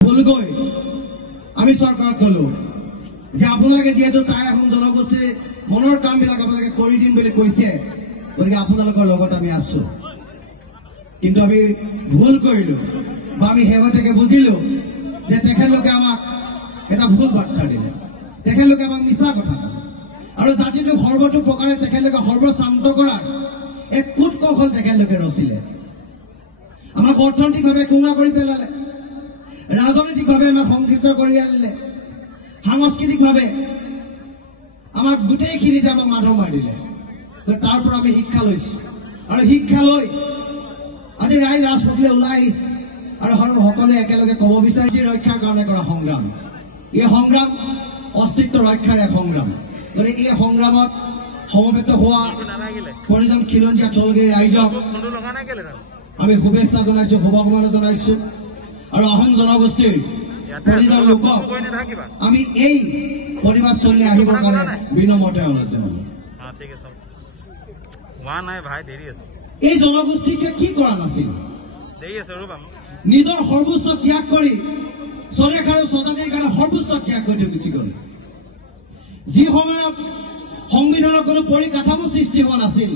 ভুলকৈ আমি চৰকাৰক কলো যে আপোনালোকে যিহেতু তাই এখন জনগোষ্ঠীৰ মনৰ কামবিলাক আপোনালোকে কৰি দিম বুলি কৈছে, গতিকে আপোনালোকৰ লগত আমি আছো। কিন্তু আমি ভুল কৰিলো বা আমি শেহতীয়াকৈ বুজিলো যে তেখেতলোকে আমাক এটা ভুল বাৰ্তা দিলে, তেখেতলোকে আমাক মিছা কথা আৰু জাতিটোক সৰ্বতো প্ৰকাৰে তেখেতলোকে সৰ্বশান্ত কৰাৰ এক কুট কৌশল তেখেতলোকে ৰচিলে। আমাক অৰ্থনৈতিকভাৱে কোঙা কৰি পেলালে, ৰাজনৈতিকভাৱে আমাক সংক্ষিপ্ত কৰি আনিলে, সাংস্কৃতিকভাৱে আমাক গোটেইখিনিতে আমাক মাধৰ মাৰি দিলে। তাৰ পৰা আমি শিক্ষা লৈছো আৰু শিক্ষা লৈ আজি ৰাইজ ৰাজপথলৈ ওলাই আহিছে আৰু সকলোৱে একেলগে ক'ব বিচাৰে যে ৰক্ষাৰ কাৰণে কৰা সংগ্ৰাম, এই সংগ্ৰাম অস্তিত্ব ৰক্ষাৰ এক সংগ্ৰাম। গতিকে এই সংগ্ৰামত সমবেত হোৱা পৰিজন খিলঞ্জীয়া ঠলগিৰি ৰাইজক আমি শুভেচ্ছা জনাইছো, শুভকামনা জনাইছো আৰু আহোম জনগোষ্ঠীৰ পৰিজন লোকক আমি এই প্ৰতিবাদ চলি আহিবৰ কাৰণে বিনম্ৰতাৰে অনুৰোধ জনালো। এই জনগোষ্ঠীকে কি কৰা নাছিল, নিজৰ সৰ্বোচ্চ ত্যাগ কৰি স্বদেশ আৰু স্বজাতিৰ কাৰণে সৰ্বোচ্চ ত্যাগ কৰি গুচি গল। যি সময়ত সংবিধানৰ কোনো পৰিকাঠামো সৃষ্টি হোৱা নাছিল,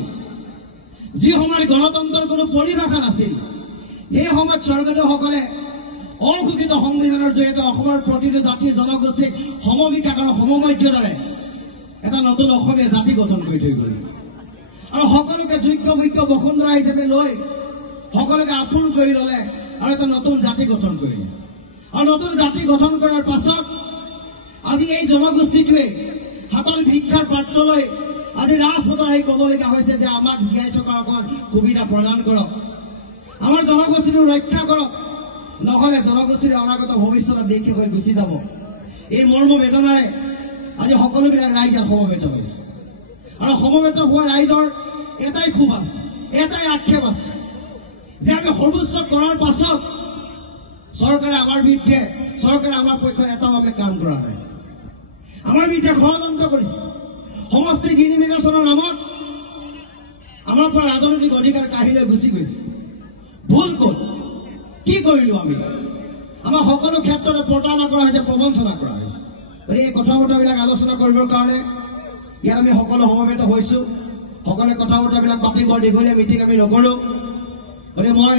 যি সময়ত গণতন্ত্ৰৰ কোনো পৰিভাষা নাছিল, সেই সময়ত স্বৰ্গদেউসকলে অঘোষিত সংবিধানৰ জৰিয়তে অসমৰ প্ৰতিটো জাতি জনগোষ্ঠীক সমবিকাশ আৰু সমমৰ্যাদাৰে এটা নতুন অসমীয়া জাতি গঠন কৰি থৈ গল আৰু সকলোকে যোগ্য বৈক্য বসুন্ধৰা হিচাপে লৈ সকলোকে আপোন কৰি ললে আৰু এটা নতুন জাতি গঠন কৰিলে। আৰু নতুন জাতি গঠন কৰাৰ পাছত আজি এই জনগোষ্ঠীটোৱে হাতত ভিক্ষাৰ পাত্ৰ লৈ আজি ৰাজপথত আহি ক'বলগীয়া হৈছে যে আমাক জীয়াই থকাৰ অকণমান সুবিধা প্ৰদান কৰক, আমাৰ জনগোষ্ঠীটো ৰক্ষা কৰক, নহলে জনগোষ্ঠীৰ অনাগত ভৱিষ্যতৰ দেশে হৈ গুচি যাব। এই মৰ্ম বেদনাৰে আজি সকলোবিলাক ৰাইজ সমবেত হৈছে আৰু সমবেত হোৱা ৰাইজৰ এটাই ক্ষোভ আছে, এটাই আক্ষেপ আছে যে আমি সৰ্বোচ্চ কৰাৰ পাছত চৰকাৰে আমাৰ বিৰুদ্ধে, চৰকাৰে আমাৰ পক্ষত এটাও আমি কাম কৰা নাই, আমাৰ বিৰুদ্ধে ষড়যন্ত্ৰ কৰিছে, সমষ্টি নিৰ্বাচনৰ নামত আমাৰ পৰা ৰাজনৈতিক অধিকাৰ কাঢ়ি লৈ গুচি গৈছে। ভুল ক'ত, কি কৰিলো আমি? আমাৰ সকলো ক্ষেত্ৰতে প্ৰতাৰণা কৰা হৈছে, প্ৰবঞ্চনা কৰা হৈছে। এই কথা বতৰাবিলাক আলোচনা কৰিবৰ কাৰণে ইয়াত আমি সকলো সমবেত হৈছো, সকলোৱে কথা বতৰাবিলাক পাতিব, দীঘলীয়া মিটিং আমি নকৰো। গতিকে মই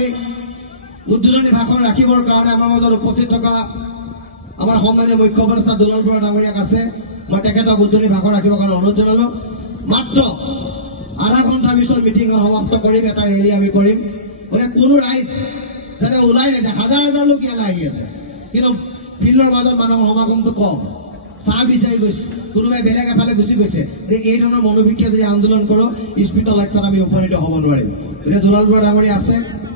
উদ্বোধনী ভাষণ ৰাখিবৰ কাৰণে আমাৰ মাজত উপস্থিত থকা আমাৰ সন্মানীয় মুখ্য উপদেষ্টা দুলাল বৰা ডাঙৰীয়াক আছে, মই তেখেতক উদ্বোধনী ভাষণ ৰাখিবৰ কাৰণে অনুৰোধ জনালো। মাত্ৰ আধা ঘণ্টাৰ পিছত মিটিংখন সমাপ্ত কৰিম, এটা ৰেলী আমি কৰিম। গতিকে কোনো ৰাইজ যাতে ওলাই নাযায়, হাজাৰ হাজাৰ লোক ইয়ালৈ আহি আছে, কিন্তু ফিল্ডৰ মাজত মানুহৰ সমাগমটো কম, চাহ বিচাৰি গৈছে, কোনোবাই বেলেগ এফালে গুচি গৈছে। এই ধৰণৰ মনোবৃত্তিয়ে যদি আন্দোলন কৰোঁ স্পীডৰ লক্ষ্যত আমি উপনীত হ'ব নোৱাৰিম। গতিকে দুলাল বৰা ডাঙৰীয়া আছে,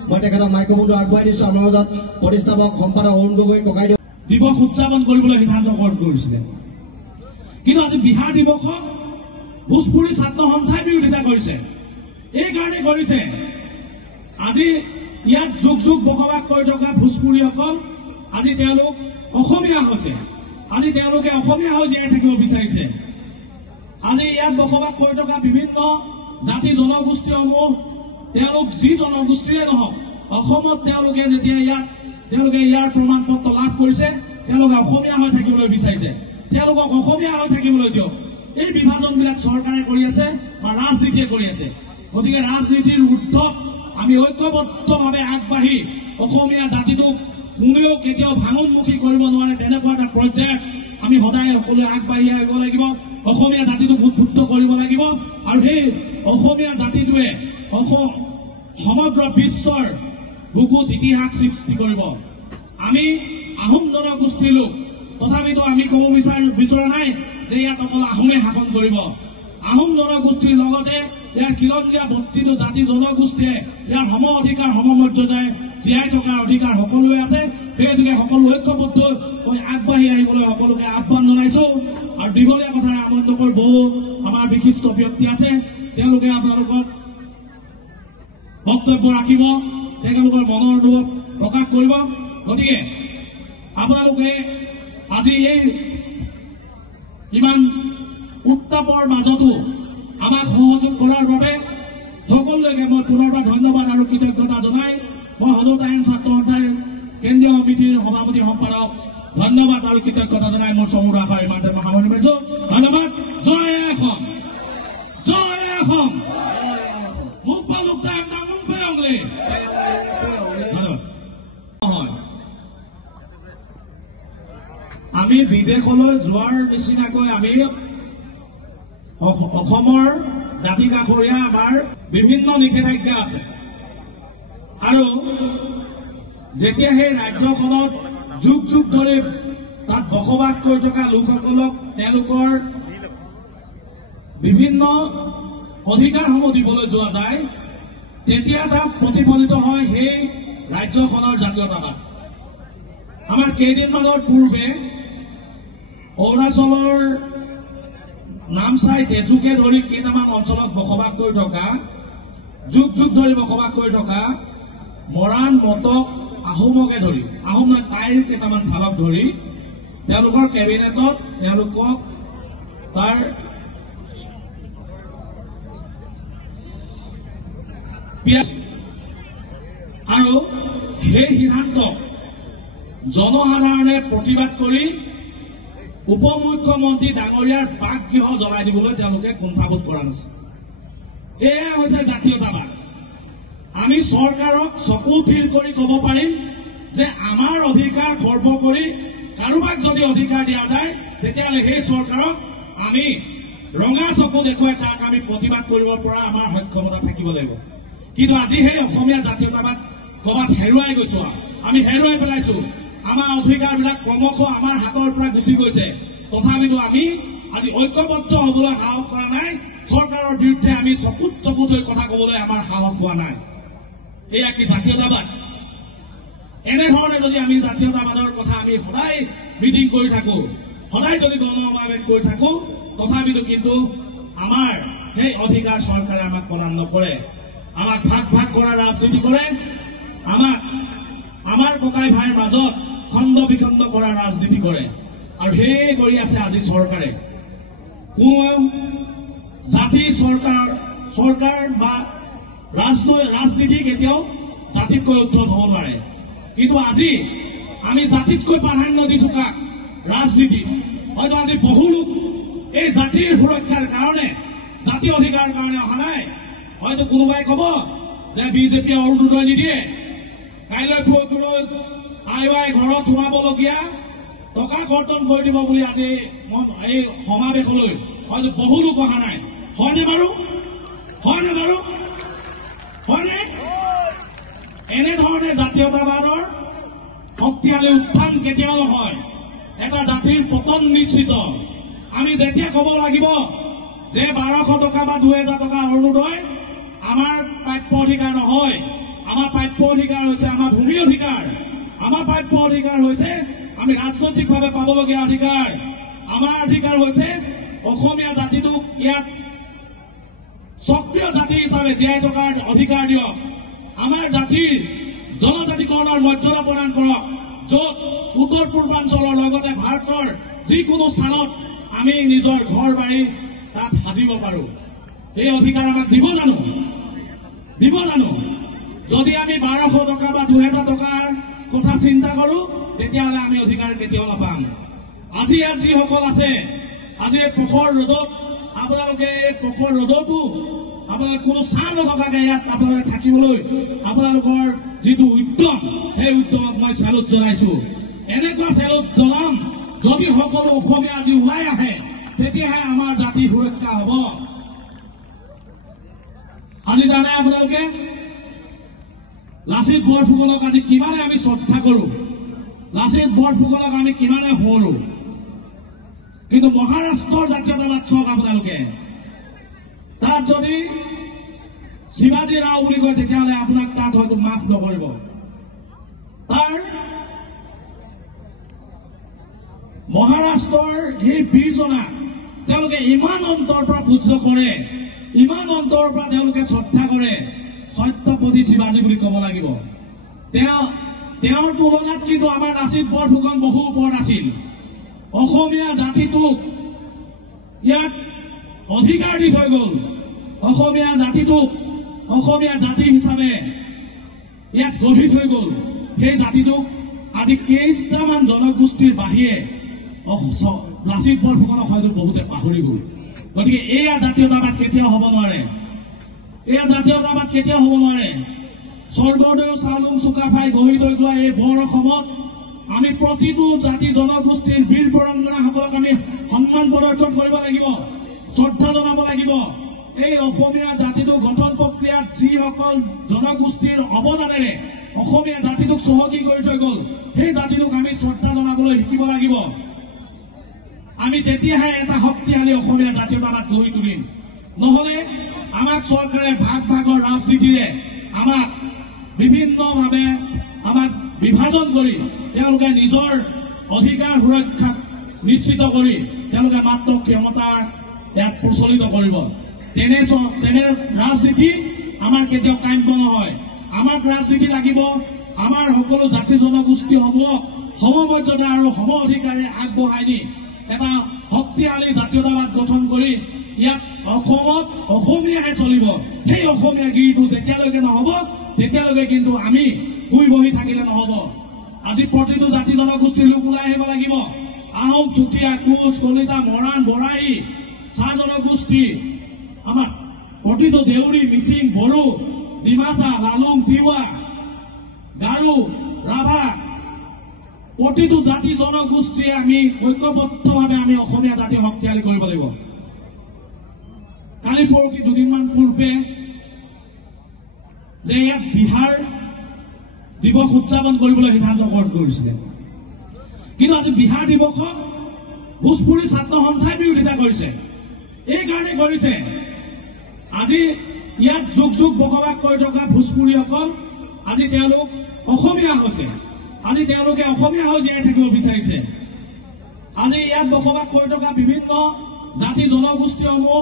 মই তেখেতক মাইক্ৰফোনটো আগবঢ়াই দিছো। আমাৰ মাজত প্ৰতিষ্ঠাপক সম্পাদক অৰুণ গগৈ ককাইদেউ দিৱস উদযাপন কৰিবলৈ সিদ্ধান্ত গ্ৰহণ কৰিছিলে, কিন্তু আজি বিহাৰ দিৱসক ভোজপুৰী ছাত্ৰ সন্থাই বিৰোধিতা কৰিছে। এইকাৰণে কৰিছে আজি ইয়াত যুগ যুগ বসবাস কৰি থকা ভোজপুৰীসকল আজি তেওঁলোক অসমীয়া হৈছে, আজি তেওঁলোকে অসমীয়া হৈ জীয়াই থাকিব বিচাৰিছে। আজি ইয়াত বসবাস কৰি থকা বিভিন্ন জাতি জনগোষ্ঠীসমূহ তেওঁলোক যি জনগোষ্ঠীৰে নহওক, অসমত তেওঁলোকে যেতিয়া তেওঁলোকে ইয়াৰ প্ৰমাণ পত্ৰ লাভ কৰিছে, তেওঁলোকে অসমীয়া হৈ থাকিবলৈ বিচাৰিছে। তেওঁলোকক অসমীয়া হৈ থাকিবলৈ দিয়ক। এই বিভাজনবিলাক চৰকাৰে কৰি আছে বা ৰাজনীতিয়ে কৰি আছে। গতিকে ৰাজনীতিৰ ঊৰ্ধত আমি ঐক্যবদ্ধভাৱে আগবাঢ়ি অসমীয়া জাতিটোক কোনেও কেতিয়াও ভাঙোন্মুখী কৰিব নোৱাৰে তেনেকুৱা এটা পৰ্যায়ত আমি সদায় সকলোৱে আগবাঢ়ি আহিব লাগিব, অসমীয়া জাতিটোক উদ্বুদ্ধ কৰিব লাগিব। আৰু সেই অসমীয়া জাতিটোৱে সমগ্ৰ বিশ্বৰ বুকুত ইতিহাস সৃষ্টি কৰিব। আমি আহোম জনগোষ্ঠীৰ লোক, তথাপিতো আমি ক'ব বিচৰা নাই যে ইয়াত অকল আহোমে শাসন কৰিব। আহোম জনগোষ্ঠীৰ লগতে ইয়াৰ খিলঞ্জীয়া 32টো জাতি জনগোষ্ঠীয়ে ইয়াৰ সম অধিকাৰ সমমৰ্যাদাৰে জীয়াই থকাৰ অধিকাৰ সকলোৱে আছে। সেইটোকে সকলো ঐক্যবদ্ধ হৈ আগবাঢ়ি আহিবলৈ সকলোকে আহ্বান জনাইছো। আৰু দীঘলীয়া কথাৰে আমন্ত্ৰকৰ বহু আমাৰ বিশিষ্ট ব্যক্তি আছে, তেওঁলোকে আপোনালোকক বক্তব্য ৰাখিব, তেওঁলোকৰ মনৰ দুখ প্ৰকাশ কৰিব। গতিকে আপোনালোকে আজি এই ইমান উত্তাপৰ মাজতো আমাক সহযোগ কৰাৰ বাবে সকলোকে মই পুনৰবাৰ ধন্যবাদ আৰু কৃতজ্ঞতা জনাই মই সদৌ আইন ছাত্ৰ সন্থাৰ কেন্দ্ৰীয় সমিতিৰ সভাপতি সম্পাদক ধন্যবাদ আৰু কৃতজ্ঞতা জনাই মোৰ চমুৰ আশাৰ ইমানতে মই সামৰণি মাৰিছো। ধন্যবাদ। জয় অসম, জয় অসম। মুখ পালুক টাইম নামুং পেয়ংলে। আমি বিদেশলৈ যোৱাৰ নিচিনাকৈ আমি অসমৰ দাঁতি কাষৰীয়া আমাৰ বিভিন্ন নিষেধাজ্ঞা আছে আৰু যেতিয়া সেই ৰাজ্যখনত যুগ যুগ ধৰি তাত বসবাস কৰি থকা লোকসকলক তেওঁলোকৰ বিভিন্ন অধিকাৰসমূহ দিবলৈ যোৱা যায় তেতিয়া তাত প্ৰতিফলিত হয় সেই ৰাজ্যখনৰ জাতীয়তাবাদ। আমাৰ কেইদিনমানৰ পূৰ্বে অৰুণাচলৰ নামচাই তেজুকে ধৰি কেইটামান অঞ্চলত বসবাস কৰি থকা যুগ যুগ ধৰি বসবাস কৰি থকা মৰাণ মটক আহোমকে ধৰি আহোম টাইৰ কেইটামান ঠালক ধৰি তেওঁলোকৰ কেবিনেটত তেওঁলোকক তাৰ আৰু সেই সিদ্ধান্তক জনসাধাৰণে প্ৰতিবাদ কৰি উপ মুখ্যমন্ত্ৰী ডাঙৰীয়াৰ বাসগৃহ জ্বলাই দিবলৈ তেওঁলোকে কুণ্ঠাবোধ কৰা নাছিল। এয়া হৈছে জাতীয়তাবাদ। আমি চৰকাৰক চকু থিৰ কৰি ক'ব পাৰিম যে আমাৰ অধিকাৰ খৰ্ব কৰি কাৰোবাক যদি অধিকাৰ দিয়া যায় তেতিয়াহ'লে সেই চৰকাৰক আমি ৰঙা চকু দেখুৱাই তাক আমি প্ৰতিবাদ কৰিব পৰা আমাৰ সক্ষমতা থাকিব লাগিব। কিন্তু আজি সেই অসমীয়া জাতীয়তাবাদ ক'ৰবাত হেৰুৱাই গৈছো, আমি হেৰুৱাই পেলাইছো। আমাৰ অধিকাৰবিলাক ক্ৰমশ আমাৰ হাতৰ পৰা গুচি গৈছে। তথাপিতো আমি আজি ঐক্যবদ্ধ হ'বলৈ সাহস কৰা নাই। চৰকাৰৰ বিৰুদ্ধে আমি চকুত চকুত হৈ কথা ক'বলৈ আমাৰ সাহস হোৱা নাই। এয়া কি জাতীয়তাবাদ? এনেধৰণে যদি আমি জাতীয়তাবাদৰ কথা আমি সদায় মিটিং কৰি থাকো, সদায় যদি গণসমাৱেশ কৰি থাকো, তথাপিতো কিন্তু আমাৰ সেই অধিকাৰ চৰকাৰে আমাক প্ৰদান নকৰে। আমাক ভাগ ভাগ কৰাৰ ৰাজনীতি কৰে, আমাক আমাৰ ককাই ভাইৰ মাজত খণ্ড বিখণ্ড কৰাৰ ৰাজনীতি কৰে আৰু সেয়ে কৰি আছে আজি চৰকাৰে। কোনো জাতি চৰকাৰ বা ৰাজনীতি কেতিয়াও জাতিতকৈ উদ্ধত হ'ব নোৱাৰে। কিন্তু আজি আমি জাতিতকৈ প্ৰাধান্য দিছো কাক? ৰাজনীতি। হয়তো আজি বহু লোক এই জাতিৰ সুৰক্ষাৰ কাৰণে, জাতি অধিকাৰৰ কাৰণে অহা নাই। হয়তো কোনোবাই ক'ব যে বিজেপিয়ে অৰুণোদয় নিদিয়ে, কাইলৈ পৰহিলৈ আই ঘৰত সোমাবলগীয়া টকা কৰ্তন কৰি দিব বুলি আজি এই সমাৱেশলৈ হয়তো বহু লোক অহা নাই। হয়নে বাৰু? হয়নে বাৰু? হয়নে? এনেধৰণে জাতীয়তাবাদৰ শক্তিশালী উত্থান কেতিয়াও নহয়। এটা জাতিৰ পতন নিশ্চিত। আমি যেতিয়া ক'ব লাগিব যে 1200 টকা বা 2000 টকা অৰুণোদয় আমাৰ প্ৰাপ্য অধিকাৰ নহয়, আমাৰ প্ৰাপ্য অধিকাৰ হৈছে আমাৰ ভূমি অধিকাৰ, আমাৰ প্ৰাপ্য অধিকাৰ হৈছে আমি ৰাজনৈতিকভাৱে পাবলগীয়া অধিকাৰ, আমাৰ অধিকাৰ হৈছে অসমীয়া জাতিটোক ইয়াত সক্ৰিয় জাতি হিচাপে জীয়াই থকাৰ অধিকাৰ দিয়ক। আমাৰ জাতিৰ জনজাতিকৰণৰ মৰ্যাদা প্ৰদান কৰক, য'ত উত্তৰ পূৰ্বাঞ্চলৰ লগতে ভাৰতৰ যিকোনো স্থানত আমি নিজৰ ঘৰ বাৰী তাত সাজিব পাৰো। এই অধিকাৰ আমাক দিব জানো? দিব জানো? যদি আমি 1200 টকা বা 2000 টকাৰ কথা চিন্তা কৰো তেতিয়াহ'লে আমি অধিকাৰ কেতিয়াও নাপাম। আজি ইয়াত যিসকল আছে, আজি এই প্ৰখৰ ৰ'দত আপোনালোকে এই প্ৰখৰ ৰ'দতো আপোনালোকে কোনো চাহ নথকাকে ইয়াত আপোনালোকে থাকিবলৈ আপোনালোকৰ যিটো উদ্যম, সেই উদ্যমক মই চেলুট জনাইছো। এনেকুৱা চেলুট জনাম যদি সকলো অসমীয়া আজি ওলাই আহে, তেতিয়াহে আমাৰ জাতি সুৰক্ষা হ'ব। আজি জানে আপোনালোকে লাচিত বৰফুকনক আজি কিমানে আমি শ্ৰদ্ধা কৰো, লাচিত বৰফুকনক আমি কিমানে শুনো। কিন্তু মহাৰাষ্ট্ৰৰ জাতীয়তাবাদ চাওক আপোনালোকে, তাত যদি শিৱাজী ৰাও বুলি কয় তেতিয়াহ'লে আপোনাক তাত হয়তো মাফ নকৰিব। তাৰ মহাৰাষ্ট্ৰৰ সেই বীৰজনা তেওঁলোকে ইমান অন্তৰ পৰা পূজ্য কৰে, ইমান অন্তৰৰ পৰা তেওঁলোকে শ্ৰদ্ধা কৰে, সত্যপতি শিৱাজী বুলি ক'ব লাগিব। তেওঁৰ তুলনাত কিন্তু আমাৰ লাচিত বৰফুকন বহু ওপৰত আছিল। অসমীয়া জাতিটোক ইয়াত অধিকাৰ দি থৈ গ'ল, অসমীয়া জাতিটোক অসমীয়া জাতি হিচাপে ইয়াত গঢ়ি থৈ গ'ল। সেই জাতিটোক আজি কেইটামান জনগোষ্ঠীৰ বাহিৰে লাচিত বৰফুকনক হয়তো বহুতে পাহৰি গ'ল। গতিকে এয়া জাতীয়তাবাদ কেতিয়াও হ'ব নোৱাৰে, এয়া জাতীয়তাবাদ কেতিয়াও হ'ব নোৱাৰে। স্বৰ্গদেউ চাওলুং চুকাফাই গঢ়ি থৈ যোৱা এই বৰ অসমত আমি প্ৰতিটো জাতি জনগোষ্ঠীৰ বীৰ বৰংগনাসকলক আমি সন্মান প্ৰদৰ্শন কৰিব লাগিব, শ্ৰদ্ধা জনাব লাগিব। এই অসমীয়া জাতিটো গঠন প্ৰক্ৰিয়াত যিসকল জনগোষ্ঠীৰ অৱদানেৰে অসমীয়া জাতিটোক চহকী কৰি থৈ গ'ল, সেই জাতিটোক আমি শ্ৰদ্ধা জনাবলৈ শিকিব লাগিব। আমি তেতিয়াহে এটা শক্তিশালী অসমীয়া জাতীয়তাবাদ গঢ়ি তুলিম। নহলে আমাক চৰকাৰে ভাগ ভাগৰ ৰাজনীতিৰে আমাক বিভিন্নভাৱে আমাক বিভাজন কৰি তেওঁলোকে নিজৰ অধিকাৰ সুৰক্ষা নিশ্চিত কৰি তেওঁলোকে মাত্ৰ ক্ষমতাৰ ইয়াত প্ৰচলিত কৰিব। তেনে ৰাজনীতি আমাৰ কেতিয়াও কাম্য নহয়। আমাক ৰাজনীতি লাগিব আমাৰ সকলো জাতি জনগোষ্ঠীসমূহক সমমৰ্যাদা আৰু সম অধিকাৰে আগবঢ়াই নি এটা শক্তিশালী জাতীয়তাবাদ গঠন কৰি ইয়াত অসমত অসমীয়াহে চলিব। সেই অসমীয়া গিৰিটো যেতিয়ালৈকে নহব তেতিয়ালৈকে কিন্তু আমি শুই বহি থাকিলে নহব। আজি প্ৰতিটো জাতি জনগোষ্ঠীৰ লোক ওলাই আহিব লাগিব। আহোম, চুতীয়া, কোচ, কলিতা, মৰাণ, বৰাহী, চাহ জনগোষ্ঠী, আমাৰ প্ৰতিটো দেউৰী, মিচিং, বড়ো, ডিমাচা, লালুং, তিৱা, গাৰো, ৰাভা, প্ৰতিটো জাতি জনগোষ্ঠীয়ে আমি ঐক্যবদ্ধভাৱে আমি অসমীয়া জাতি শক্তিশালী কৰিব লাগিব। কালি পৰহি দুদিনমান পূৰ্বে যে ইয়াত বিহাৰ দিৱস উদযাপন কৰিবলৈ সিদ্ধান্ত গ্ৰহণ কৰিছিলে, কিন্তু আজি বিহাৰ দিৱসত ভোজপুৰী ছাত্ৰ সন্থাই বিৰোধিতা কৰিছে। এইকাৰণে কৰিছে আজি ইয়াত যুগ যুগ বসবাস কৰি থকা ভোজপুৰীসকল আজি তেওঁলোক অসমীয়া হৈছে। আজি তেওঁলোকে অসমীয়া হৈ জীয়াই থাকিব বিচাৰিছে। আজি ইয়াত বসবাস কৰি থকা বিভিন্ন জাতি জনগোষ্ঠীসমূহ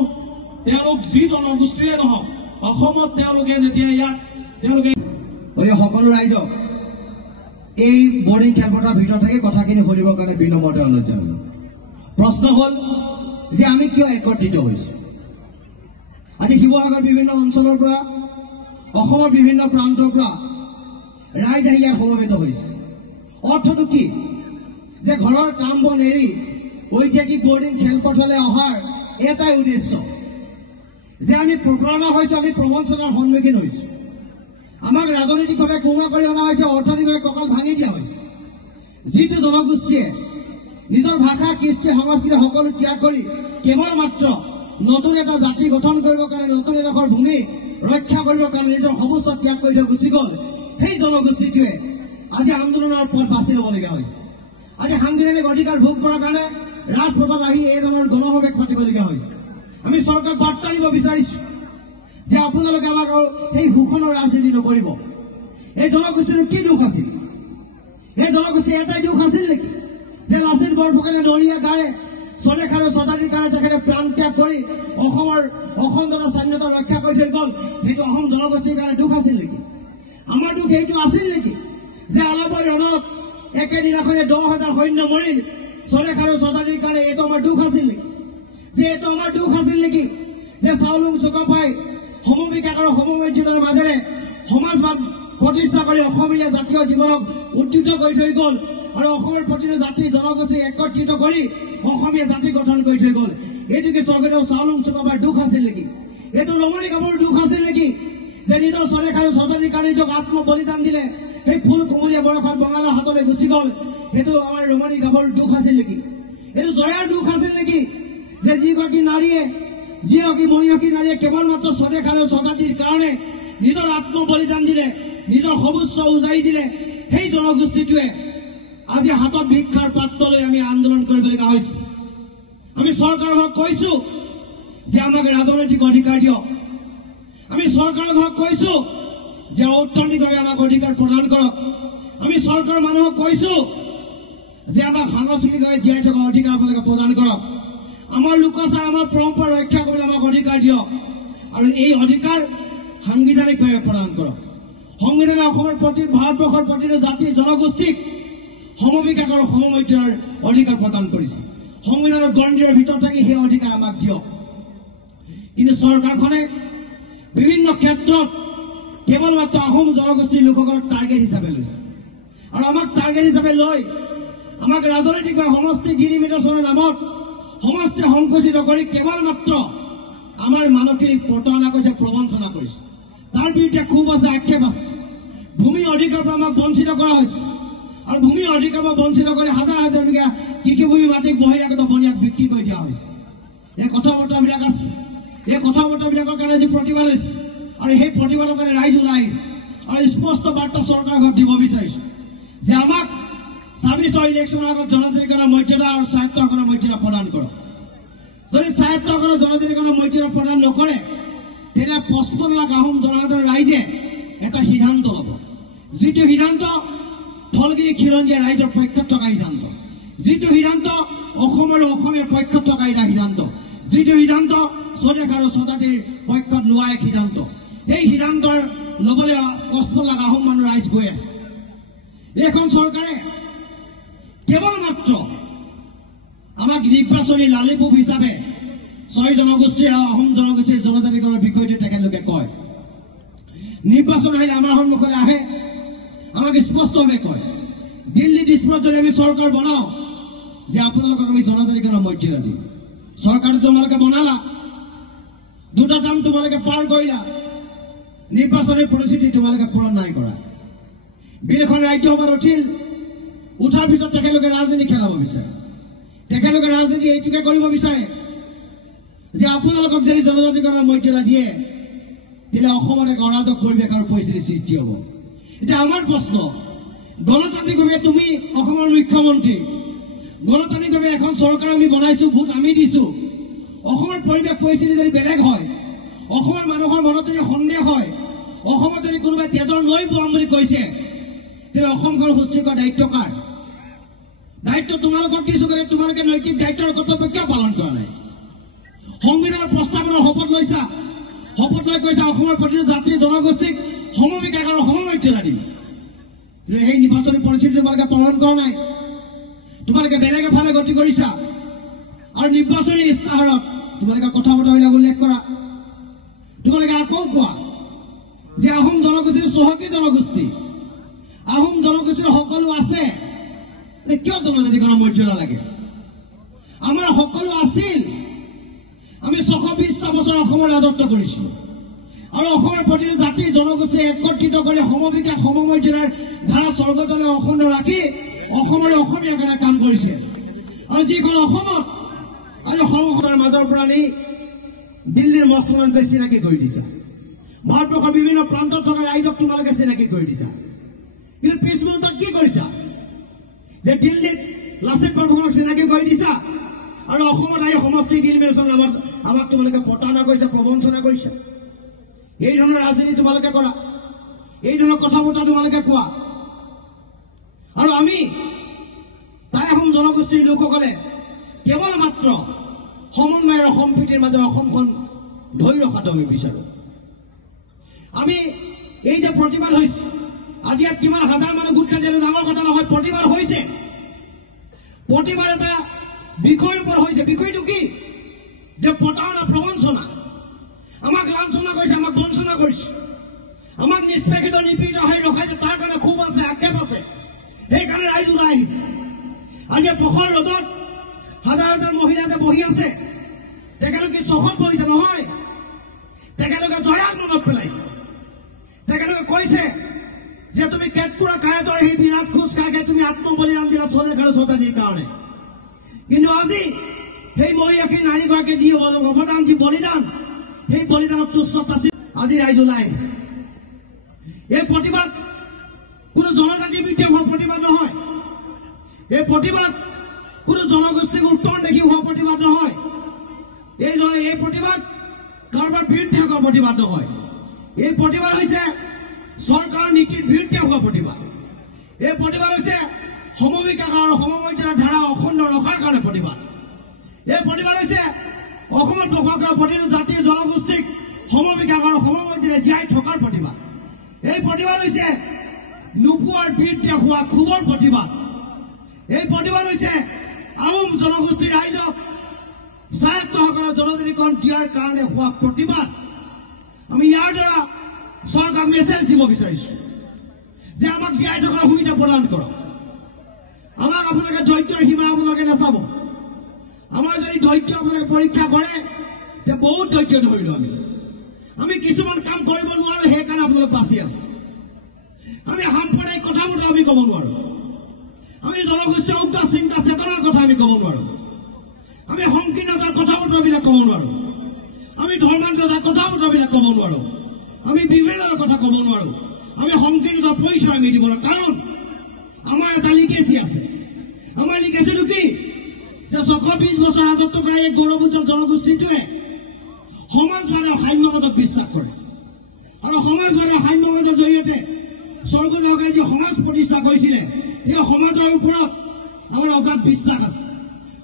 তেওঁলোক যি জনগোষ্ঠীৰে নহওক অসমত তেওঁলোকে যেতিয়া ইয়াত তেওঁলোকে সকলো ৰাইজক এই বৰ্ডিং খেলপথাৰৰ ভিতৰত থাকি কথাখিনি শুনিবৰ কাৰণে বিনম্ৰতে অনুৰোধ জনালো। প্ৰশ্ন হ'ল যে আমি কিয় একত্ৰিত হৈছো? আজি শিৱসাগৰ বিভিন্ন অঞ্চলৰ পৰা অসমৰ বিভিন্ন প্ৰান্তৰ পৰা ৰাইজ আহি ইয়াত সমবেত হৈছে। অৰ্থটো কি? যে ঘৰৰ কাম বন এৰি ঐতিহাসিক বৰ্ডিং খেলপথাৰলৈ অহাৰ এটাই উদ্দেশ্য যে আমি প্ৰতাৰণা হৈছো, আমি প্ৰবঞ্চনাৰ সন্মুখীন হৈছো। আমাক ৰাজনৈতিকভাৱে কোঙা কৰি অনা হৈছে, অৰ্থনৈতিকভাৱে কঁকাল ভাঙি দিয়া হৈছে। যিটো জনগোষ্ঠীয়ে নিজৰ ভাষা, কৃষ্টি, সংস্কৃতি সকলো ত্যাগ কৰি কেৱল মাত্ৰ নতুন এটা জাতি গঠন কৰিবৰ কাৰণে, নতুন এডোখৰ ভূমি ৰক্ষা কৰিবৰ কাৰণে নিজৰ সৰ্বোচ্চ ত্যাগ কৰি থৈ গুচি গ'ল, সেই জনগোষ্ঠীটোৱে আজি আন্দোলনৰ পথ বাছি ল'বলগীয়া হৈছে। আজি সাংবিধানিক অধিকাৰ ভোগ কৰাৰ কাৰণে ৰাজপথত আহি এই ধৰণৰ গণসমাৱেশ পাতিবলগীয়া হৈছে। আমি চৰকাৰক বাৰ্তা দিব বিচাৰিছো যে আপোনালোকে আমাক সেই শোষণৰ ৰাজনীতি নকৰিব। এই জনগোষ্ঠীৰ কি দুখ আছিল? এই জনগোষ্ঠীৰ এটাই দুখ আছিল নেকি যে লাচিত বৰফুকনে নৰিয়া গাৰে স্বদেশ আৰু স্বজাতিৰ কাৰণে তেখেতে প্ৰাণ ত্যাগ কৰি অসমৰ অখণ্ডতা স্বাধীনতা ৰক্ষা কৰি থৈ গ'ল? সেইটো অসম জনগোষ্ঠীৰ কাৰণে দুখ আছিল নেকি? আমাৰ দুখ সেইটো আছিল নেকি যে আলাপৈ ৰণত একেদিনাখনে 10,000 সৈন্য মৰিল স্বদেশ আৰু স্বজাতিৰ কাৰণে? এইটো আমাৰ দুখ আছিল নেকি? যে এইটো আমাৰ দুখ আছিল নেকি যে চাওলুং চুকাফাই সমবিকাশ আৰু সমমৰ্যাদাৰ মাজেৰে সমাজবাদ প্ৰতিষ্ঠা কৰি অসমীয়া জাতীয় জীৱনক উদ্বুদ্ধ কৰি থৈ গ'ল আৰু অসমৰ প্ৰতিটো জাতি জনগোষ্ঠী একত্ৰিত কৰি অসমীয়া জাতি গঠন কৰি থৈ গ'ল? এইটোকে স্বৰ্গদেউ চাওলুং চুকাফাৰ দুখ আছিল নেকি? এইটো ৰমণী কাপুৰ দুখ আছিল নেকি যে নিজৰ স্বদেশ আৰু স্বজাতিৰ কাৰণে নিজক আত্ম বলিদান দিলে, সেই ফুল কুমলীয়া বয়সত বঙালৰ হাতলৈ গুচি গ'ল? সেইটো আমাৰ ৰমণী কাপুৰ দুখ আছিল নেকি? এইটো জয়াৰ দুখ আছিল নেকি যে যিগৰাকী নাৰীয়ে, যিগৰাকী মহিয়সী নাৰীয়ে কেৱল মাত্ৰ স্বদেশ আৰু স্বজাতিৰ কাৰণে নিজৰ আত্ম বলিদান দিলে, নিজৰ সৰ্বোচ্চ উজাৰি দিলে, সেই জনগোষ্ঠীটোৱে আজি হাতত ভিক্ষাৰ পাত্ৰ লৈ আমি আন্দোলন কৰিবলগীয়া হৈছে। আমি চৰকাৰক কৈছো যে আমাক ৰাজনৈতিক অধিকাৰ দিয়ক। আমি চৰকাৰক কৈছো যে অৰ্থনৈতিকভাৱে আমাক অধিকাৰ প্ৰদান কৰক। আমি চৰকাৰৰ মানুহক কৈছো যে আমাক সাংস্কৃতিকভাৱে জীয়াই থকা অধিকাৰ আপোনালোকে প্ৰদান কৰক। আমাৰ লোকাচাৰ, আমাৰ পৰম্পৰা ৰক্ষা কৰিবলৈ আমাক অধিকাৰ দিয়ক আৰু এই অধিকাৰ সাংবিধানিকভাৱে প্ৰদান কৰক। সংবিধানে অসমৰ ভাৰতবৰ্ষৰ প্ৰতিটো জাতি জনগোষ্ঠীক সমবিকাশ আৰু সমমৰ্যাদাৰ অধিকাৰ প্ৰদান কৰিছে। সংবিধানৰ গণ্ডিৰ ভিতৰত থাকি সেই অধিকাৰ আমাক দিয়ক। কিন্তু চৰকাৰখনে বিভিন্ন ক্ষেত্ৰত কেৱল মাত্ৰ অসম জনগোষ্ঠীৰ লোকসকলক টাৰ্গেট হিচাপে লৈছে। আৰু আমাক টাৰ্গেট হিচাপে লৈ আমাক ৰাজনৈতিকভাৱে সমষ্টি ডিলিমিটেশ্যনৰ নামত সমষ্টি সংকুচিত কৰি কেৱল মাত্ৰ আমাৰ মানসিক প্ৰতাৰণা কৰিছে, প্ৰবঞ্চনা কৰিছে। তাৰ বিৰুদ্ধে খুব আছে, আক্ষেপ আছে। ভূমি অধিকাৰৰ পৰা আমাক বঞ্চিত কৰা হৈছে আৰু ভূমি অধিকাৰৰ পৰা বঞ্চিত কৰি হাজাৰ হাজাৰ বিঘা কৃষিভূমি মাটিক বহিৰাগত বনিয়াক বিক্ৰী কৰি দিয়া হৈছে। এই কথা বতৰাবিলাক আছে। এই কথা বতৰাবিলাকৰ কাৰণে আজি প্ৰতিবাদ হৈছে আৰু সেই প্ৰতিবাদৰ কাৰণে ৰাইজ ওলাই আহিছে আৰু স্পষ্ট বাৰ্তা চৰকাৰক দিব বিচাৰিছো যে আমাক ২৬ ইলেকশ্যনৰ আগত জনজাতিকৰণৰ মৰ্যাদা আৰু স্বায়ত্তশাসনৰ মৰ্যাদা প্ৰদান কৰক। যদি স্বায়ত্তশাসনৰ জনজাতিকৰণৰ মৰ্যাদা প্ৰদান নকৰে তেতিয়াহ'লে ৫৫ লাখ আহোম জনজাতিৰ ৰাইজে এটা সিদ্ধান্ত ল'ব, যিটো সিদ্ধান্ত ধলগিৰি খিলঞ্জীয়া ৰাইজৰ পক্ষত থকা সিদ্ধান্ত, যিটো সিদ্ধান্ত অসম আৰু অসমীয়াৰ পক্ষত থকা এটা সিদ্ধান্ত, যিটো সিদ্ধান্ত স্বদেশ আৰু স্বজাতিৰ পক্ষত লোৱা এক সিদ্ধান্ত। এই সিদ্ধান্তৰ ল'বলৈ ৫৫ লাখ আহোম মানুহ ৰাইজ গৈ আছে। এইখন চৰকাৰে কেৱল মাত্ৰ আমাক নিৰ্বাচনী লালিপুপ হিচাপে ৬ জনগোষ্ঠীৰ আৰু আহোম জনগোষ্ঠীৰ জনজাতিকৰণৰ বিষয়টো তেখেতলোকে কয়। নিৰ্বাচন আহিলে আমাৰ সন্মুখলৈ আহে, আমাক স্পষ্টভাৱে কয় দিল্লী দিছপুৰত যদি আমি চৰকাৰ বনাওঁ যে আপোনালোকক আমি জনজাতিকৰণৰ মৰ্যাদা দিম। চৰকাৰটো তোমালোকে বনালা, 2টা টাৰ্ম তোমালোকে পাৰ কৰিলা, নিৰ্বাচনী পৰিস্থিতি তোমালোকে পূৰণ নাই কৰা। বিলখন ৰাজ্যসভাত উঠাৰ পিছত তেখেতলোকে ৰাজনীতি খেলাব বিচাৰে। তেখেতলোকে ৰাজনীতি এইটোকে কৰিব বিচাৰে যে আপোনালোকক যদি জনজাতিকৰণৰ মৰ্যাদা দিয়ে তেতিয়াহ'লে অসমত এক অৰাজক পৰিৱেশ আৰু পৰিস্থিতিৰ সৃষ্টি হ'ব। এতিয়া আমাৰ প্ৰশ্ন, গণতান্ত্ৰিকভাৱে তুমি অসমৰ মুখ্যমন্ত্ৰী, গণতান্ত্ৰিকভাৱে এখন চৰকাৰ আমি বনাইছো, ভোট আমি দিছো। অসমৰ পৰিৱেশ পৰিস্থিতি যদি বেলেগ হয়, অসমৰ মানুহৰ মনত যদি সন্দেহ হয়, অসমত যদি কোনোবাই তেজৰ নৈ বোৱাম বুলি কৈছে তেতিয়াহ'লে অসমখন সুস্থিৰ কৰাৰ দায়িত্ব কাৰ? দায়িত্ব তোমালোকক দিছো, গতিকে তোমালোকে নৈতিক দায়িত্বৰ কৰ্তব্য কিয় পালন কৰা নাই? সংবিধানৰ প্ৰস্তাৱনাৰ শপত লৈছা, শপত লৈ কৈছা অসমৰ প্ৰতিটো জাতি জনগোষ্ঠীক সমবিকাশ আৰু সমমৰ্যাদা দিম, কিন্তু সেই নিৰ্বাচনী পৰিস্থিতি তোমালোকে পালন কৰা নাই। তোমালোকে বেলেগ এফালে গতি কৰিছা আৰু নিৰ্বাচনী ইস্তাহাৰত তোমালোকে কথা বতৰাবিলাক উল্লেখ কৰা। তোমালোকে আকৌ কোৱা যে আহোম জনগোষ্ঠীৰ চহকী জনগোষ্ঠী, আহোম জনগোষ্ঠীৰ সকলো আছে, কিয় জনজাতিকৰণৰ মৰ্যাদা লাগে? আমাৰ সকলো আছিল। আমি ৬২০টা বছৰ অসমৰ ৰাজত্ব কৰিছিলো আৰু অসমৰ প্ৰতিটো জাতি জনগোষ্ঠী একত্ৰিত কৰি সমবিকাশ সমমৰ্যাদাৰ ধাৰা স্বৰ্গতলৈ অখণ্ড ৰাখি অসমৰ অসমীয়াৰ কাৰণে কাম কৰিছে। আৰু যিখন অসমত আজি সমগ্ৰৰ মাজৰ পৰা নি দিল্লীৰ মস্তনত গৈ চিনাকি কৰি দিছা, ভাৰতবৰ্ষৰ বিভিন্ন প্ৰান্তত থকা ৰাইজক তোমালোকে চিনাকি কৰি দিছা, কিন্তু পিছ মুহূৰ্তত কি কৰিছা যে দিল্লীত লাচিত বৰফুকনক চিনাকি কৰি দিছা আৰু অসমত আহি সমষ্টি ডিলিমিটেশ্যনৰ নামত আমাক তোমালোকে প্ৰতাৰণা কৰিছা, প্ৰবঞ্চনা কৰিছা। এই ধৰণৰ ৰাজনীতি তোমালোকে কৰা, এই ধৰণৰ কথা বতৰা তোমালোকে কোৱা। আৰু আমি টাই আহোম জনগোষ্ঠীৰ লোকসকলে কেৱল মাত্ৰ সমন্বয় আৰু সম্প্ৰীতিৰ মাজত অসমখন ধৰি ৰখাটো আমি বিচাৰো। আমি এই যে প্ৰতিবাদ হৈছে, আজি ইয়াত কিমান হাজাৰ মানুহ গোট খাইছে ডাঙৰ কথা নহয়, প্ৰতিবাদ হৈছে। প্ৰতিবাদ এটা বিষয়ৰ ওপৰত হৈছে। বিষয়টো কি? যে প্ৰতাৰণা, প্ৰবঞ্চনা। আমাক লাঞ্ছনা কৰিছে, আমাক বঞ্চনা কৰিছে, আমাক নিষ্পেষিত নিপীড়িত হৈ ৰখাইছে। তাৰ কাৰণে খুব আছে, আক্ষেপ আছে। সেইকাৰণে ৰাইজ ওলাই আহিছে। আজি প্ৰখৰ ৰ'দত হাজাৰ হাজাৰ মহিলা যে বহি আছে, তেখেতলোকে চখত বহিছে নহয়, তেখেতলোকে জয়াক মনত পেলাইছে। তেখেতলোকে কৈছে যে তুমি কেতপুৰা কায়তৰ সেই বিৰাট খোজ কাকে তুমি আত্মবলিদান দিলা স্বদেশ আৰু স্বজাতিৰ কাৰণে। কিন্তু আজি সেই মহিয়াসী নাৰীগৰাকী যি অৱদান, যি বলিদান, সেই বলিদানত তুচ্ছত আছিল। আজি ৰাইজ ওলাই আহিছে। এই প্ৰতিবাদ কোনো জনজাতিৰ বিৰুদ্ধে হোৱা প্ৰতিবাদ নহয়। এই প্ৰতিবাদ কোনো জনগোষ্ঠীক উত্তৰ দেখি হোৱা প্ৰতিবাদ নহয়। এই প্ৰতিবাদ কাৰোবাৰ বিৰুদ্ধে হোৱা প্ৰতিবাদ নহয়। এই প্ৰতিবাদ হৈছে চৰকাৰৰ নীতিৰ বিৰুদ্ধে হোৱা প্ৰতিবাদ। এই প্ৰতিবাদ হৈছে সমবিকাশ আৰু সমমৰ্যাদাৰ ধাৰা অখণ্ড ৰখাৰ কাৰণে প্ৰতিবাদ। এই প্ৰতিবাদ হৈছে অসমত বসবাস কৰা প্ৰতিটো জাতিৰ জনগোষ্ঠীক সমবিকাশ আৰু সমমৰ্যাদাৰে জীয়াই থকাৰ প্ৰতিবাদ। এই প্ৰতিবাদ হৈছে নোপোৱাৰ বিৰুদ্ধে হোৱা ক্ষোভৰ প্ৰতিবাদ। এই প্ৰতিবাদ হৈছে আহোম জনগোষ্ঠীৰ ৰাইজক স্বায়ত্তশাসনৰ জনজাতিকৰণ দিয়াৰ কাৰণে হোৱা প্ৰতিবাদ। আমি ইয়াৰ দ্বাৰা চৰকাৰক মেছেজ দিব বিচাৰিছো যে আমাক জীয়াই থকাৰ সুবিধা প্ৰদান কৰক। আমাক আপোনালোকে ধৈৰ্যৰ সীমা আপোনালোকে নাচাব। আমাৰ যদি ধৈৰ্য আপোনালোকে পৰীক্ষা কৰে তে বহুত ধৈৰ্য ধৰিলো আমি কিছুমান কাম কৰিব নোৱাৰো, সেইকাৰণে আপোনালোক বাচি আছে। আমি সাম্প্ৰদায়িক কথা মতে আমি ক'ব নোৱাৰো, আমি জনগোষ্ঠীয় উগ্ৰ চিন্তা চেতনাৰ কথা আমি ক'ব নোৱাৰো, আমি সংকীৰ্ণতাৰ কথা বতৰাবিলাক ক'ব নোৱাৰো, আমি ধৰ্মান্তৰতাৰ কথা বতৰাবিলাক ক'ব নোৱাৰো, আমি বিভেদৰ কথা ক'ব নোৱাৰো, আমি সংকীৰ্ণতাৰ পৰিচয় আমি দিব নোৱাৰো। কাৰণ আমাৰ এটা লিগেচি আছে। আমাৰ লিগেচিটো কি যে 120 বছৰ ৰাজত্ব কৰা এই গৌৰৱোজ্জ্বল জনগোষ্ঠীটোৱে সমাজবাদ আৰু সাম্যবাদক বিশ্বাস কৰে আৰু সমাজবাদ আৰু সাম্যবাদৰ জৰিয়তে স্বৰ্গদেৱে যি সমাজ প্ৰতিষ্ঠা কৰিছিলে এই সমাজৰ ওপৰত আমাৰ অগাধ বিশ্বাস আছে।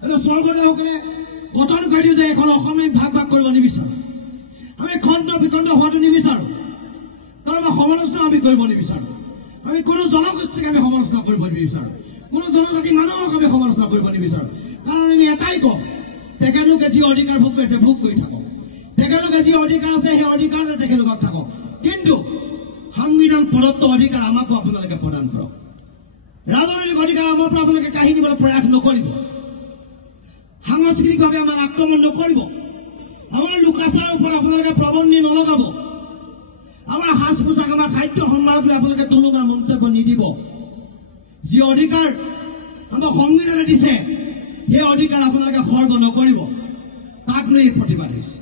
এতিয়া স্বৰ্গদেউসকলে গঠন কৰি যে এখন অসমে ভাগ ভাগ কৰিব নিবিচাৰো, আমি খণ্ড বিখণ্ড হোৱাটো নিবিচাৰো, কাৰোবাৰ সমালোচনা আমি কৰিব নিবিচাৰো, আমি কোনো জনগোষ্ঠীক আমি সমালোচনা কৰিব নিবিচাৰো, কোনো জনজাতি মানুহক আমি সমালোচনা কৰিব নিবিচাৰো। কাৰণ আমি এটাই কওঁ, তেখেতলোকে যি অধিকাৰ ভোগ কৰিছে ভোগ কৰি থাকক, তেখেতলোকে যি অধিকাৰ আছে সেই অধিকাৰতে তেখেতলোকক থাকক, কিন্তু সংবিধান প্ৰদত্ত অধিকাৰ আমাকো আপোনালোকে প্ৰদান কৰক। ৰাজনৈতিক অধিকাৰ আমাৰ পৰা আপোনালোকে কাঢ়ি দিবলৈ প্ৰয়াস নকৰিব, সাংস্কৃতিকভাৱে আমাক আক্ৰমণ নকৰিব, আমাৰ লোকাচাৰৰ ওপৰত আপোনালোকে প্ৰবন্ধী নলগাব, আমাৰ সাজ পোছাক আমাৰ খাদ্য সম্ভাৰক লৈ আপোনালোকে তুলনা মন্তব্য নিদিব। যি অধিকাৰ আমাৰ সংবিধানে দিছে সেই অধিকাৰ আপোনালোকে খৰ্ব নকৰিব, তাক লৈ প্ৰতিবাদ হৈছে।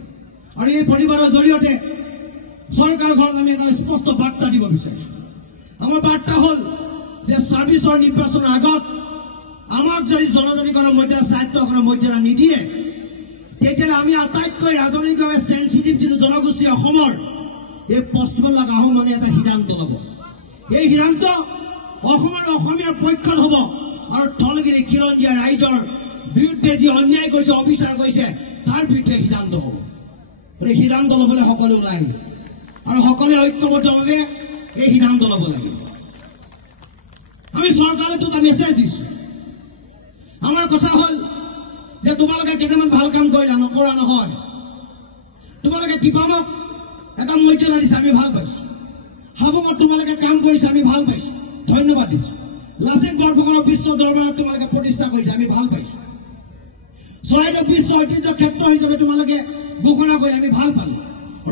আৰু এই প্ৰতিবাদৰ জৰিয়তে চৰকাৰৰ ঘৰত আমি এটা স্পষ্ট বাৰ্তা দিব বিচাৰিছো। আমাৰ বাৰ্তা হ'ল যে 26ৰ নিৰ্বাচনৰ আগত আমাক যদি জনজাতিকৰণৰ মৰ্যাদা স্বায়ত্তকৰণৰ মৰ্যাদা নিদিয়ে তেতিয়াহ'লে আমি আটাইতকৈ ৰাজনৈতিকভাৱে চেঞ্চিটিভ যিটো জনগোষ্ঠী অসমৰ এই পশ্চিমবংগ আহোম মানে এটা সিদ্ধান্ত ল'ব। এই সিদ্ধান্ত অসমৰ অসমীয়াৰ পক্ষত হ'ব আৰু ধনগিৰি খিলঞ্জীয়া ৰাইজৰ বিৰুদ্ধে যি অন্যায় কৰিছে অবিচাৰ কৰিছে তাৰ বিৰুদ্ধে সিদ্ধান্ত হ'ব। এই সিদ্ধান্ত ল'বলৈ সকলোৱে ওলাই আহিছে আৰু সকলোৱে ঐক্যবদ্ধভাৱে এই সিদ্ধান্ত ল'ব লাগিব। আমি চৰকাৰলৈ এটা মেছেজ দিছো। আমাৰ কথা হ'ল যে তোমালোকে কেইটামান ভাল কাম কৰিলা, নকৰা নহয়। তোমালোকে টিপামক এটা মৰ্যাদা দিছে, আমি ভাল পাইছো। হাবুঙত তোমালোকে কাম কৰিছে, আমি ভাল পাইছো, ধন্যবাদ দিছো। লাচিত বৰফুকনক বিশ্ব দৰবাৰত তোমালোকে প্ৰতিষ্ঠা কৰিছে, আমি ভাল পাইছো। চৰাইদেউ বিশ্ব ঐতিহ্য ক্ষেত্ৰ হিচাপে তোমালোকে ঘোষণা কৰি আমি ভাল পালো।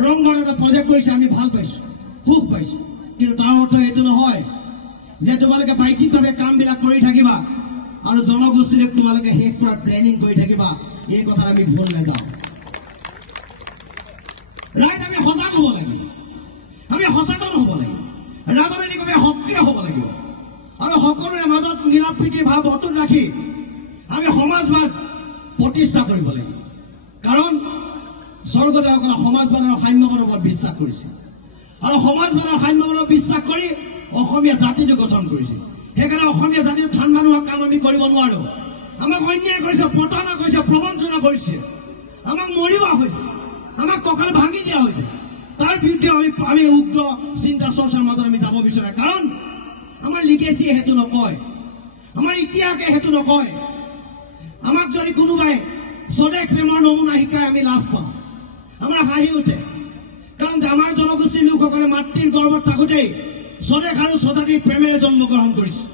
ৰংঘৰ এটা প্ৰজেক্ট কৰিছে, আমি ভাল পাইছো, সুখ পাইছো। কিন্তু তাৰ অৰ্থ এইটো নহয় যে তোমালোকে বাহ্যিকভাৱে কামবিলাক কৰি থাকিবা আৰু জনগোষ্ঠীক তোমালোকে শেষ কৰাৰ প্লেনিং কৰি থাকিবা। এই কথা আমি ভুল নাযাওঁ। ৰাইজ আমি সজাগ হ'ব লাগিব, আমি সচেতন হ'ব লাগিব, ৰাজনৈতিকভাৱে সক্ৰিয় হ'ব লাগিব আৰু সকলোৰে মাজত মিলা প্ৰীতিৰ ভাৱ অটুট ৰাখি আমি সমাজবাদ প্ৰতিষ্ঠা কৰিব লাগিব। কাৰণ স্বৰ্গদেউসকলে সমাজবাদ আৰু সাম্যবাদৰ ওপৰত বিশ্বাস কৰিছিল আৰু সমাজবাদ আৰু সাম্যবাদক বিশ্বাস কৰি অসমীয়া জাতিটো গঠন কৰিছিল। সেইকাৰণে অসমীয়া জাতিৰ ধান মানুহৰ কাম আমি কৰিব নোৱাৰো। আমাক অন্যায় কৰিছে, প্ৰতাৰণা কৰিছে, প্ৰবঞ্চনা কৰিছে, আমাক মৰিওৱা হৈছে, আমাক কঁকাল ভাঙি দিয়া হৈছে। তাৰ বিৰুদ্ধে আমি উগ্ৰ চিন্তা চৰ্চাৰ মাজত আমি যাব বিচাৰে। কাৰণ আমাৰ লিগেচিয়ে সেইটো নকয়, আমাৰ ইতিহাসে সেইটো নকয়। আমাক যদি কোনোবাই স্বদেশ প্ৰেমৰ নমুনা শিকাই আমি লাজ পাওঁ, আমাৰ হাঁহি উঠে। কাৰণ আমাৰ জনগোষ্ঠীৰ লোকসকলে মাতৃৰ গৰ্ভত থাকোঁতেই স্বদেশ আৰু স্বজাতিৰ প্ৰেমেৰে জন্মগ্ৰহণ কৰিছে।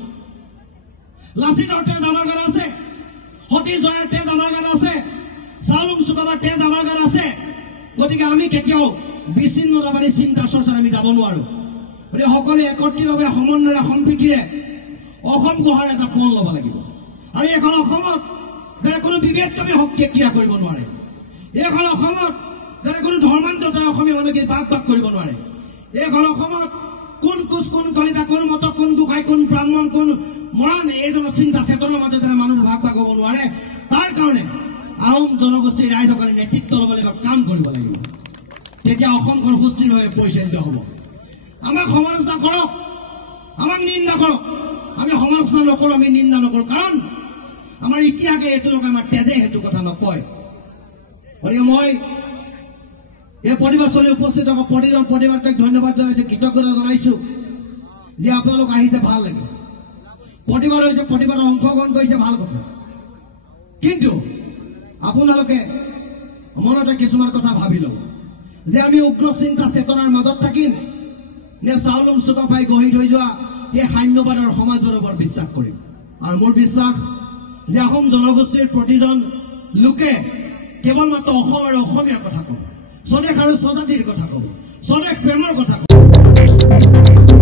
লাচিতৰ তেজ আমাৰ গাত আছে, সতী জয়াৰ তেজ আমাৰ গাত আছে, চাউলুং চুকাফাৰ তেজ আমাৰ গাত আছে। গতিকে আমি কেতিয়াও বিচ্ছিন্নতাবাদী চিন্তা চৰ্চাত আমি যাব নোৱাৰো। গতিকে সকলোৱে একত্ৰিতভাৱে সমন্বয়েৰে সম্প্ৰীতিৰে অসম গঢ়াৰ এটা পণ ল'ব লাগিব। আৰু এইখন অসমত যাতে কোনো বিভেদকামী শক্তিয়ে ক্ৰিয়া কৰিব নোৱাৰে, এইখন অসমত যাতে কোনো ধৰ্মান্তৰতাৰে অসমীয়া মানুহকে ভাগ ভাগ কৰিব নোৱাৰে, এইখন অসমত কোন কোচ কোন কলিতা কোন মত কোন গোসাঁই কোন ব্ৰাহ্মণ কোন মৰাণ এইজনৰ চিন্তা চেতনাৰ মাজত যাতে মানুহ ভাগ ভাগ হ'ব নোৱাৰে, তাৰ কাৰণে আহোম জনগোষ্ঠীৰ ৰাইজসকলে নেতৃত্ব ল'ব লাগিব, কাম কৰিব লাগিব। তেতিয়া অসমখন সুস্থিৰভাৱে পৰিচালিত হ'ব। আমাক সমালোচনা কৰক, আমাক নিন্দা কৰক, আমি সমালোচনা নকৰোঁ, আমি নিন্দা নকৰোঁ। কাৰণ আমাৰ ইতিহাসে এইটো নকয়, আমাৰ তেজে সেইটো কথা নকয়। গতিকে মই এই প্ৰতিবাদস্থলী উপস্থিত থকা প্ৰতিজন প্ৰতিবাদকাৰীক ধন্যবাদ জনাইছো, কৃতজ্ঞতা জনাইছো যে আপোনালোক আহিছে, ভাল লাগিছে। প্ৰতিবাদ হৈছে, প্ৰতিবাদত অংশগ্ৰহণ কৰিছে, ভাল কথা। কিন্তু আপোনালোকে মনতে কিছুমান কথা ভাবি লওক যে আমি উগ্ৰ চিন্তা চেতনাৰ মাজত থাকিম নে চাউলুং চুকাফাই গঢ়ি থৈ যোৱা এই সাম্যবাদৰ সমাজৰ ওপৰত বিশ্বাস কৰিম আৰু মোৰ বিশ্বাস যে অসম জনগোষ্ঠীৰ প্ৰতিজন লোকে কেৱল মাত্ৰ অসম আৰু অসমীয়াৰ কথা ক'ব, স্বদেশ আৰু স্বজাতিৰ কথা ক'ব, স্বদেশ প্ৰেমৰ কথা ক'ব।